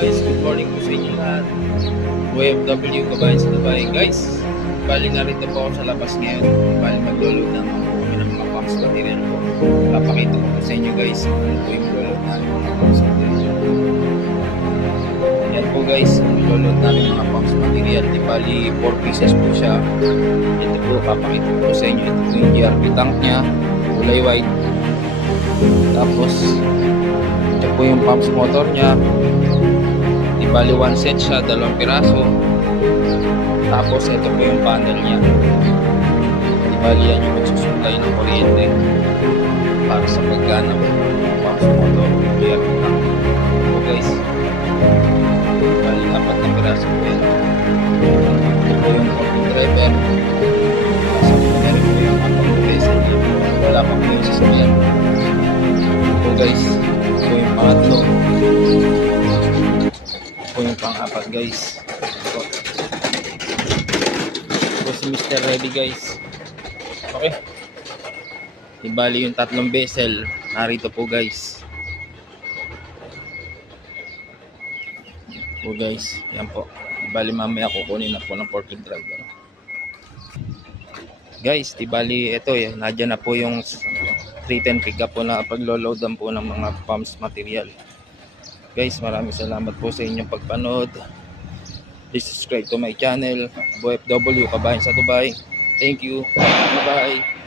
Guys, good morning po sa inyo lahat. OFW kabayan sa Dubai. Guys, bali narito po ako sa labas ngayon. Bali maglulog naman po kami ng mga packs material po. Papakita ko po sa inyo guys ano po yung lulog namin mga packs material. Yan po guys, lulog namin mga packs material. Di bali 4 pieces po siya. Ito po, papakita ko po sa inyo. Ito po yung GRP tank nya, kulay white. Tapos ito po yung pumps motor nya. Di bali 1 set siya, 2 piraso. Tapos ito po yung panel nya. Di bali yan yung magsusupply ng kuryente para sa paggana ng pumps motor. Yan po guys. Di bali 4 na piraso po yan. Ito po yung coping driver. Tapos meron po yung atong pesa niya. Wala pa po yung sasakyan. Ito guys. Ito po yung pangatlo. Ito yung pang-apat guys. Ito si Mr. Ready guys. Okay. Ibali yung 3 vessel. Narito po guys. Po guys. Yan po. Ibali mamaya kukunin na po ng forklift driver. Guys, ibali ito eh. Nadyan na po yung 310 pickup po na pagloloadan po ng mga pumps material. Guys, maraming salamat po sa inyong pagpanood. Please subscribe to my channel, OFW Kabayan sa Dubai. Thank you. Bye-bye.